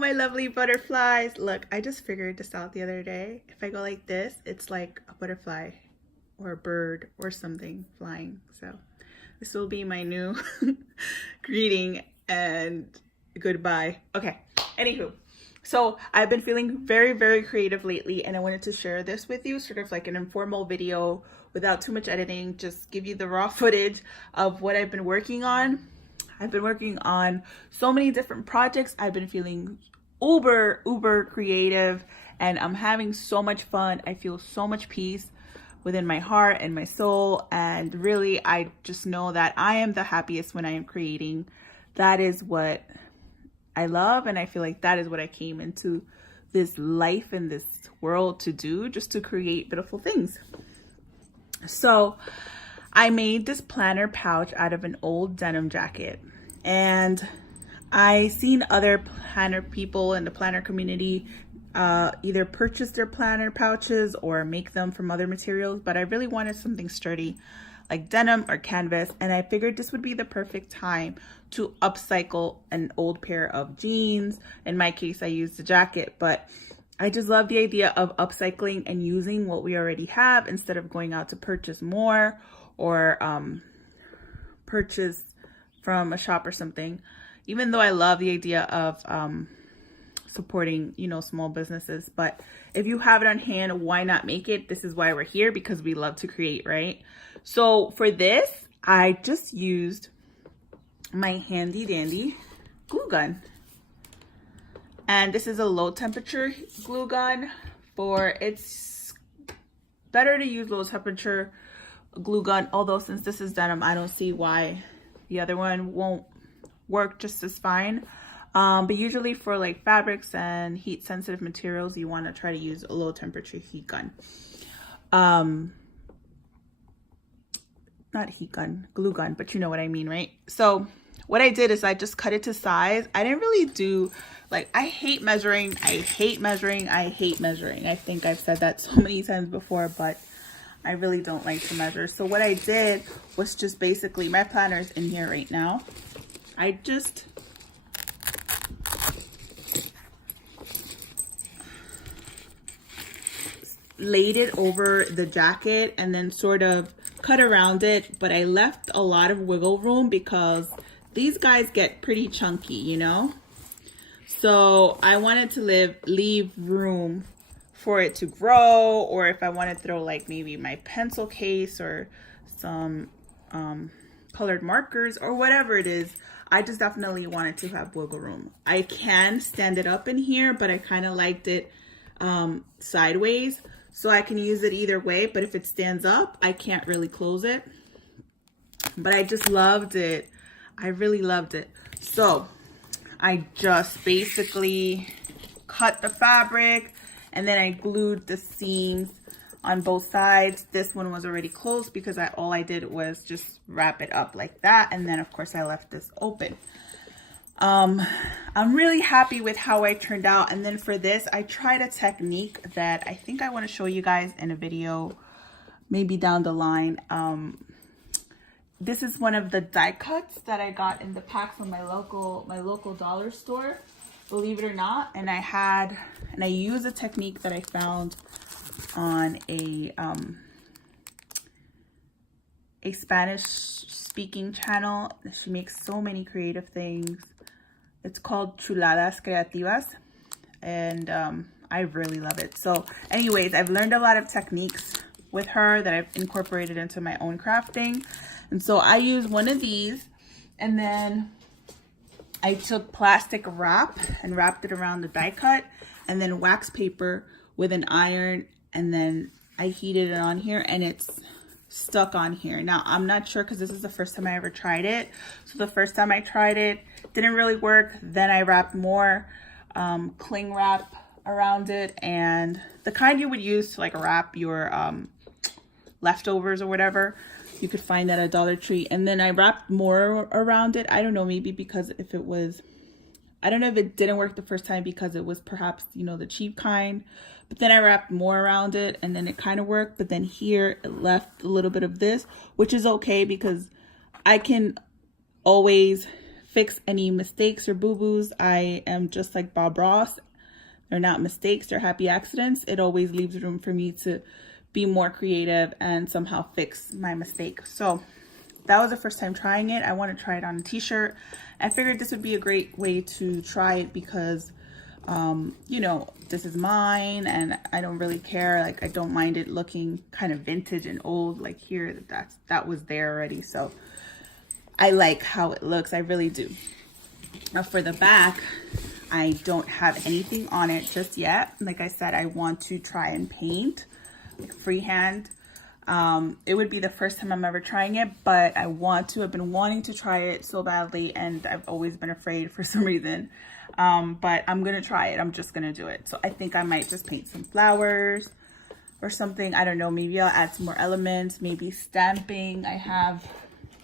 my lovely butterflies. Look, I just figured this out the other day. If I go like this, it's like a butterfly or a bird or something flying. So this will be my new greeting and goodbye. Okay, anywho. So I've been feeling very, very creative lately, and I wanted to share this with you, sort of like an informal video without too much editing, just give you the raw footage of what I've been working on. I've been working on so many different projects. I've been feeling uber creative, and I'm having so much fun. I feel so much peace within my heart and my soul, and really I just know that I am the happiest when I am creating. That is what I love, and I feel like that is what I came into this life and this world to do, just to create beautiful things. So I made this planner pouch out of an old denim jacket, and I seen other planner people in the planner community either purchase their planner pouches or make them from other materials, but I really wanted something sturdy like denim or canvas, and I figured this would be the perfect time to upcycle an old pair of jeans. In my case, I used a jacket, but I just love the idea of upcycling and using what we already have instead of going out to purchase more or purchase from a shop or something. Even though I love the idea of supporting, you know, small businesses, but if you have it on hand, why not make it? This is why we're here, because we love to create, right? So for this, I just used my handy dandy glue gun, and this is a low temperature glue gun. It's better to use low temperature glue gun, although since this is denim, I don't see why the other one won't work just as fine. But usually for like fabrics and heat sensitive materials, you want to try to use a low temperature heat gun. Not heat gun, glue gun, but you know what I mean, right? So what I did is I just cut it to size. I didn't really do, like, I hate measuring. I think I've said that so many times before, but I really don't like to measure. So what I did was just basically, my planner's in here right now. I just laid it over the jacket and then sort of cut around it, but I left a lot of wiggle room because these guys get pretty chunky, you know? So I wanted to leave room for it to grow, or if I want to throw like maybe my pencil case or some colored markers or whatever it is, I just definitely wanted to have wiggle room. I can stand it up in here, but I kind of liked it sideways, so I can use it either way, but if it stands up, I can't really close it. But I just loved it. I really loved it. So I just basically cut the fabric, and then I glued the seams on both sides. This one was already closed because all I did was just wrap it up like that, and then of course I left this open. I'm really happy with how I turned out. And then for this, I tried a technique that I think I want to show you guys in a video maybe down the line. This is one of the die cuts that I got in the packs from my local dollar store, believe it or not. And I used a technique that I found on a Spanish speaking channel. She makes so many creative things. It's called Chuladas Creativas, and I really love it. So anyways, I've learned a lot of techniques with her that I've incorporated into my own crafting. And so I used one of these, and then I took plastic wrap and wrapped it around the die cut, and then wax paper with an iron, and then I heated it on here, and it's stuck on here. Now I'm not sure because this is the first time I ever tried it. So the first time I tried it, didn't really work. Then I wrapped more cling wrap around it, and the kind you would use to like wrap your leftovers or whatever. You could find that at Dollar Tree. And then I wrapped more around it. I don't know, maybe because if it was, I don't know if it didn't work the first time because it was perhaps, you know, the cheap kind. But then I wrapped more around it and then it kind of worked. But then here it left a little bit of this, which is okay because I can always fix any mistakes or boo-boos. I am just like Bob Ross. They're not mistakes, they're happy accidents. It always leaves room for me to be more creative and somehow fix my mistake. So that was the first time trying it. I want to try it on a t-shirt. I figured this would be a great way to try it because you know, this is mine and I don't really care. Like, I don't mind it looking kind of vintage and old. Like here, that was there already. So I like how it looks. I really do. Now for the back, I don't have anything on it just yet. Like I said, I want to try and paint like freehand. It would be the first time I'm ever trying it, but I want to. I've been wanting to try it so badly and I've always been afraid for some reason. But I'm gonna try it. I'm just gonna do it. So I think I might just paint some flowers or something. I don't know, maybe I'll add some more elements, maybe stamping. I have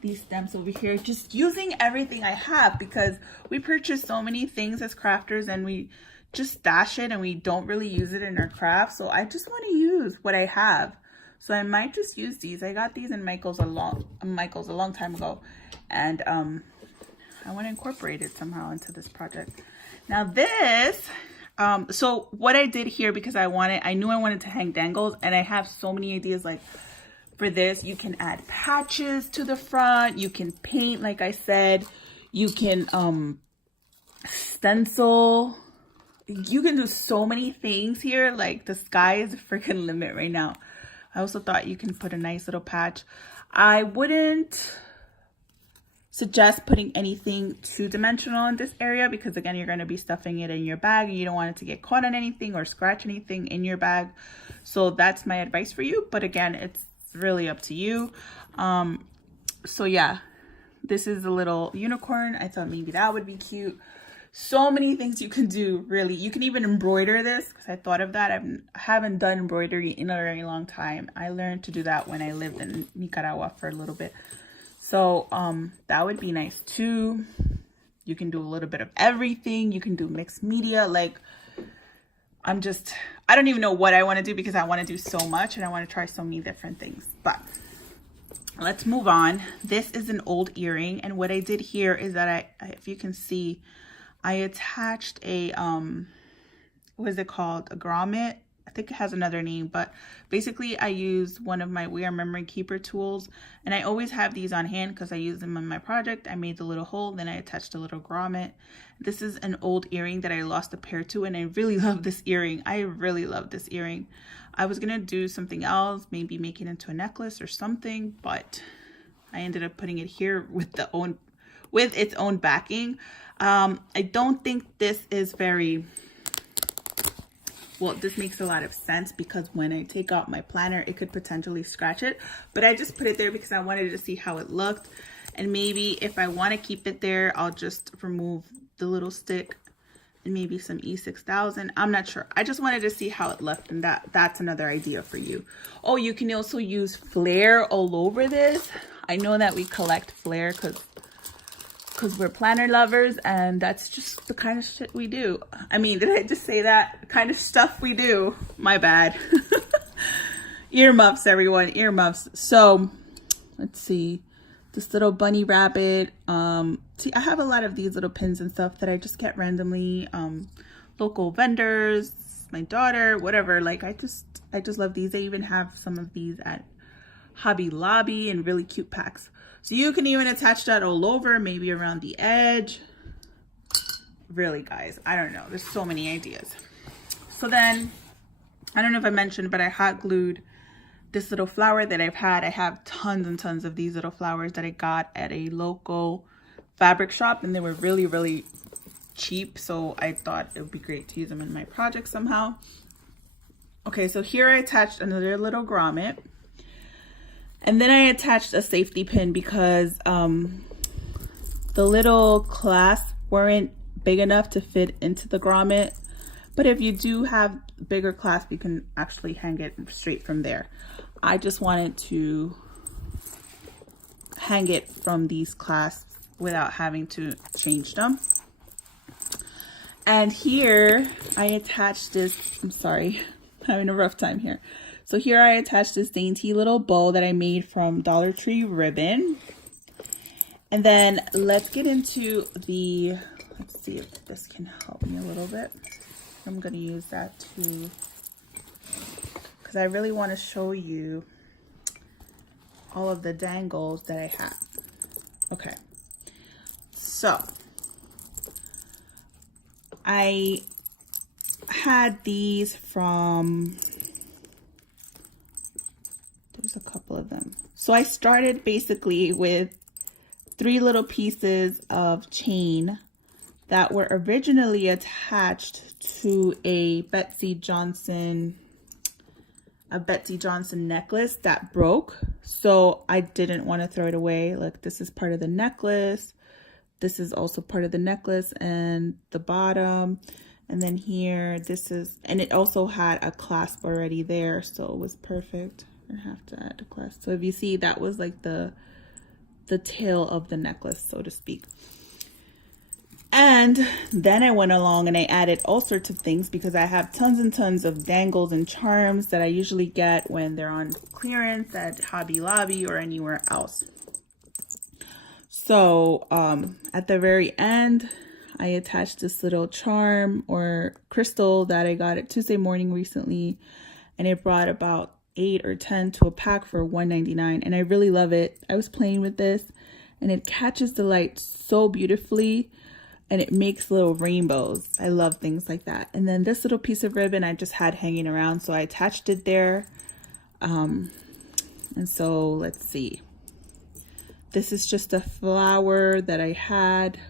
these stamps over here, just using everything I have because we purchase so many things as crafters and we just stash it and we don't really use it in our craft. So I just want to use what I have. So I might just use these. I got these in Michael's a long time ago, and I want to incorporate it somehow into this project. Now this, so what I did here, because I knew I wanted to hang dangles, and I have so many ideas. Like for this, you can add patches to the front. You can paint, like I said. You can stencil. You can do so many things here. Like the sky is the freaking limit right now. I also thought you can put a nice little patch. I wouldn't suggest putting anything two-dimensional in this area because again, you're going to be stuffing it in your bag and you don't want it to get caught on anything or scratch anything in your bag. So that's my advice for you. But again, it's really up to you. So yeah, this is a little unicorn. I thought maybe that would be cute. So many things you can do, really. You can even embroider this because I thought of that. I haven't done embroidery in a very long time. I learned to do that when I lived in Nicaragua for a little bit. So that would be nice too. You can do a little bit of everything. You can do mixed media. Like I don't even know what I want to do because I want to do so much and I want to try so many different things. But let's move on. This is an old earring, and what I did here is that if you can see, I attached a what is it called, a grommet. I think it has another name, but basically I use one of my We Are Memory Keeper tools, and I always have these on hand because I use them in my project. I made the little hole, then I attached a little grommet. This is an old earring that I lost a pair to, and I really love this earring. I really love this earring. I was gonna do something else, maybe make it into a necklace or something, but I ended up putting it here with its own backing. I don't think this is very well. This makes a lot of sense because when I take out my planner, it could potentially scratch it, but I just put it there because I wanted to see how it looked, and maybe if I want to keep it there, I'll just remove the little stick and maybe some E6000. I'm not sure. I just wanted to see how it looked, and that's another idea for you. Oh, you can also use flair all over this. I know that we collect flair because we're planner lovers, and that's just the kind of shit we do. I mean, did I just say that? Kind of stuff we do. My bad. Earmuffs, everyone, earmuffs. So let's see, this little bunny rabbit. See, I have a lot of these little pins and stuff that I just get randomly, local vendors, my daughter, whatever. Like I just love these. They even have some of these at Hobby Lobby in really cute packs. So you can even attach that all over, maybe around the edge. Really, guys, I don't know. There's so many ideas. So then, I don't know if I mentioned, but I hot glued this little flower that I've had. I have tons and tons of these little flowers that I got at a local fabric shop, and they were really, really cheap. So I thought it would be great to use them in my project somehow. Okay, so here I attached another little grommet. And then I attached a safety pin because the little clasps weren't big enough to fit into the grommet. But if you do have bigger clasp, you can actually hang it straight from there. I just wanted to hang it from these clasps without having to change them. And here I attached this, I'm sorry, I'm having a rough time here. So here I attached this dainty little bow that I made from Dollar Tree ribbon. And then let's get into the, let's see if this can help me a little bit. I'm going to use that too, because I really want to show you all of the dangles that I have. Okay, so I had these from, there's a couple of them. So I started basically with 3 little pieces of chain that were originally attached to a Betsy Johnson necklace that broke. So I didn't want to throw it away. Look, this is part of the necklace. This is also part of the necklace and the bottom. And then here, this is, and it also had a clasp already there. So it was perfect. I have to add a clasp. So if you see, that was like the tail of the necklace, so to speak. And then I went along and I added all sorts of things because I have tons and tons of dangles and charms that I usually get when they're on clearance at Hobby Lobby or anywhere else. So at the very end, I attached this little charm or crystal that I got at Tuesday Morning recently, and it brought about 8 or 10 to a pack for $1.99, and I really love it. I was playing with this and it catches the light so beautifully and it makes little rainbows. I love things like that. And then this little piece of ribbon I just had hanging around, so I attached it there. And so let's see. This is just a flower that I had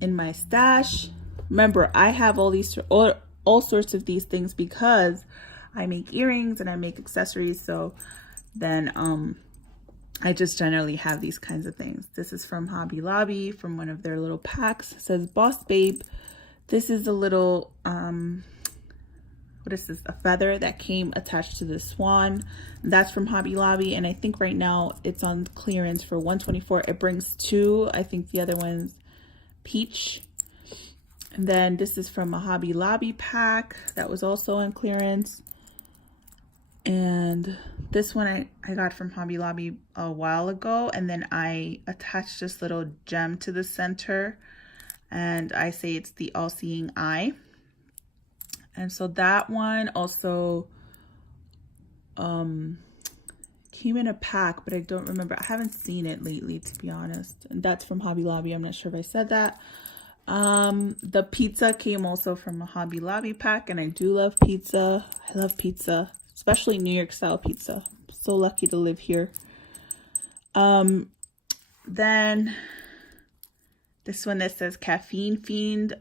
in my stash. Remember, I have all sorts of these things because I make earrings and I make accessories. So then I just generally have these kinds of things. This is from Hobby Lobby, from one of their little packs. It says Boss Babe. This is a little, what is this? A feather that came attached to the swan. That's from Hobby Lobby. And I think right now it's on clearance for $124. It brings 2. I think the other one's peach. And then this is from a Hobby Lobby pack that was also on clearance. And this one I got from Hobby Lobby a while ago, and then I attached this little gem to the center, and I say it's the all-seeing eye. And so that one also came in a pack, but I don't remember. I haven't seen it lately, to be honest. And that's from Hobby Lobby. I'm not sure if I said that. The pizza came also from a Hobby Lobby pack, and I do love pizza. I love pizza, especially New York style pizza. I'm so lucky to live here. Then this one that says Caffeine Fiend,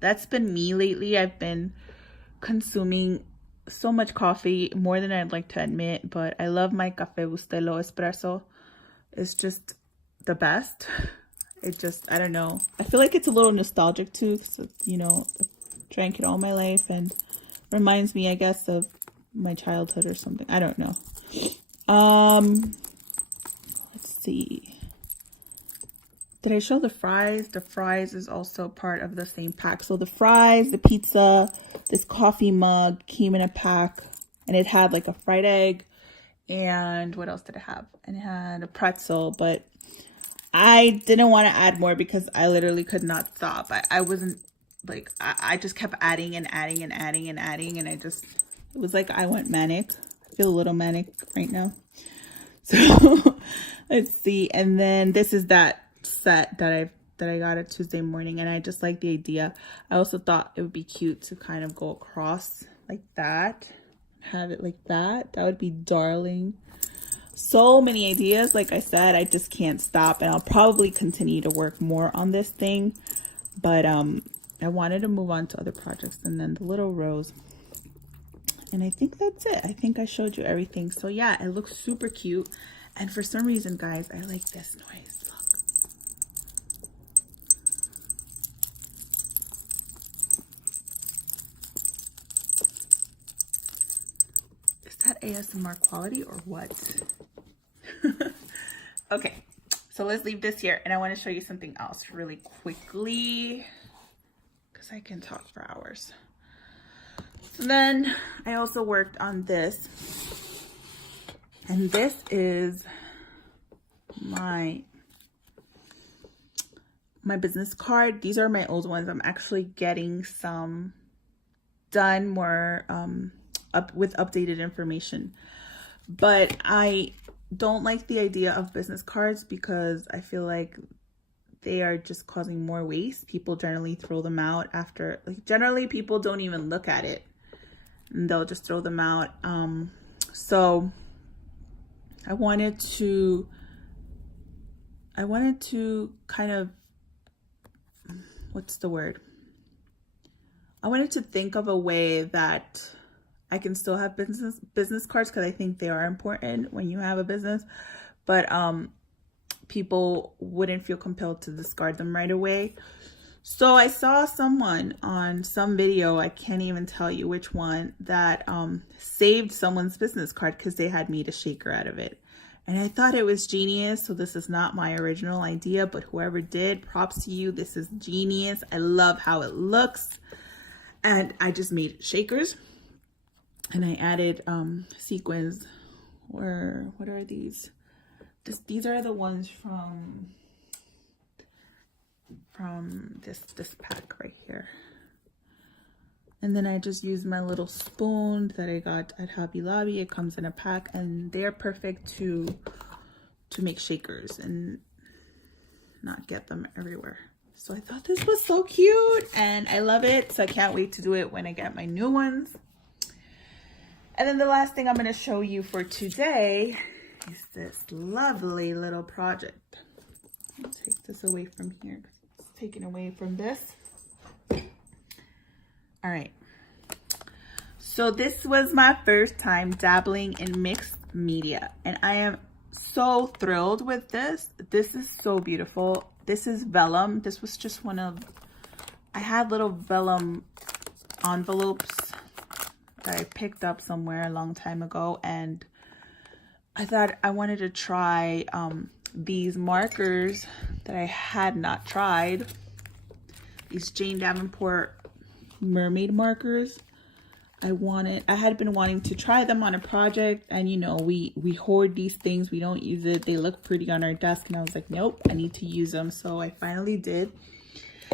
that's been me lately. I've been consuming so much coffee, more than I'd like to admit, but I love my Café Bustelo Espresso. It's just the best. It just, I don't know. I feel like it's a little nostalgic too, because, you know, I drank it all my life and reminds me, I guess, of my childhood or something. I don't know. Let's see. Did I show the fries? The fries is also part of the same pack. So the fries, the pizza, this coffee mug came in a pack, and it had like a fried egg, and what else did it have? And it had a pretzel, but I didn't want to add more because I literally could not stop. I wasn't like, I just kept adding and adding and adding and adding, and it was like I went manic. I feel a little manic right now. So let's see. And then this is that set that I got at Tuesday Morning, and I just like the idea. I also thought it would be cute to kind of go across like that, have it like that. That would be darling. So many ideas. Like I said, I just can't stop, and I'll probably continue to work more on this thing, but I wanted to move on to other projects. And then the little rose, and I think that's it. I think I showed you everything. So yeah, it looks super cute, and for some reason, guys, I like this noise. Look. Is that ASMR quality or what? Okay, so let's leave this here, and I want to show you something else really quickly because I can talk for hours. So then I also worked on this, and this is my my business card. These are my old ones. I'm actually getting some done more up with updated information. But I don't like the idea of business cards because I feel like they are just causing more waste. People generally throw them out after, like, generally people don't even look at it and they'll just throw them out. So I wanted to kind of, what's the word? I wanted to think of a way that I can still have business cards, because I think they are important when you have a business, but people wouldn't feel compelled to discard them right away. So I saw someone on some video, I can't even tell you which one, that saved someone's business card because they had made a shaker out of it. And I thought it was genius. So this is not my original idea, but whoever did, props to you. This is genius. I love how it looks. And I just made shakers. And I added sequins, or what are these? These are the ones from this pack right here. And then I just used my little spoon that I got at Hobby Lobby. It comes in a pack, and they're perfect to make shakers and not get them everywhere. So I thought this was so cute and I love it. So I can't wait to do it when I get my new ones. And then the last thing I'm going to show you for today is this lovely little project. I'll take this away from here. It's taken away from this. All right. So this was my first time dabbling in mixed media, and I am so thrilled with this. This is so beautiful. This is vellum. This was just one of, I had little vellum envelopes that I picked up somewhere a long time ago, and I thought I wanted to try these markers that I had not tried. These Jane Davenport mermaid markers. I had been wanting to try them on a project, and you know, we hoard these things, we don't use it, they look pretty on our desk, and I was like, nope, I need to use them. So I finally did,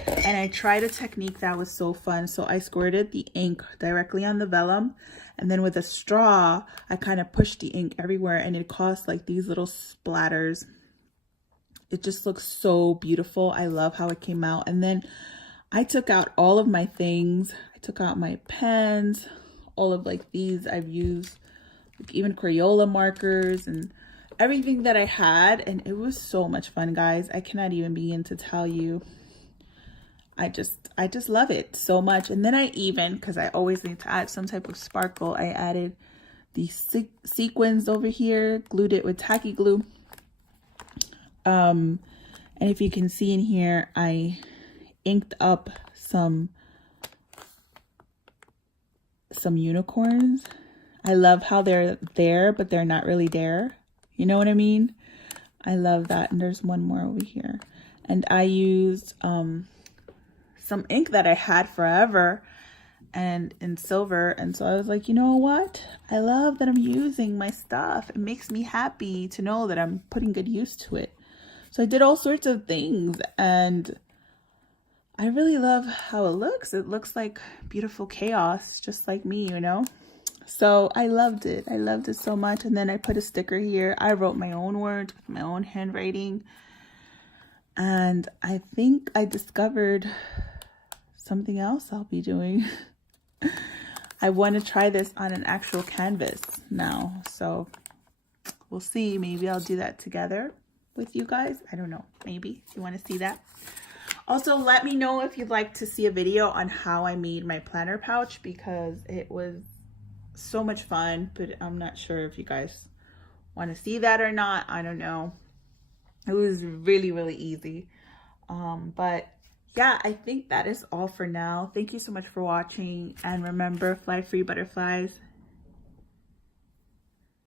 and I tried a technique that was so fun. So I squirted the ink directly on the vellum, and then with a straw I kind of pushed the ink everywhere, and it caused like these little splatters. It just looks so beautiful. I love how it came out. And then I took out all of my things. I took out my pens, all of like these I've used, like even Crayola markers and everything that I had. And it was so much fun, guys. I cannot even begin to tell you. I just love it so much. And then I even, because I always need to add some type of sparkle, I added these sequins over here, glued it with tacky glue. And if you can see in here, I inked up some unicorns. I love how they're there, but they're not really there. You know what I mean? I love that. And there's one more over here. And I used some ink that I had forever and in silver. And so I was like, you know what? I love that I'm using my stuff. It makes me happy to know that I'm putting good use to it. So I did all sorts of things, and I really love how it looks. It looks like beautiful chaos, just like me, you know? So I loved it. I loved it so much. And then I put a sticker here. I wrote my own words with my own handwriting. And I think I discovered something else I'll be doing. I want to try this on an actual canvas now. So we'll see. Maybe I'll do that together with you guys. I don't know. Maybe if you want to see that. Also, let me know if you'd like to see a video on how I made my planner pouch, because it was so much fun, but I'm not sure if you guys want to see that or not. I don't know. It was really, really easy. But yeah, I think that is all for now. Thank you so much for watching, and remember, fly free butterflies.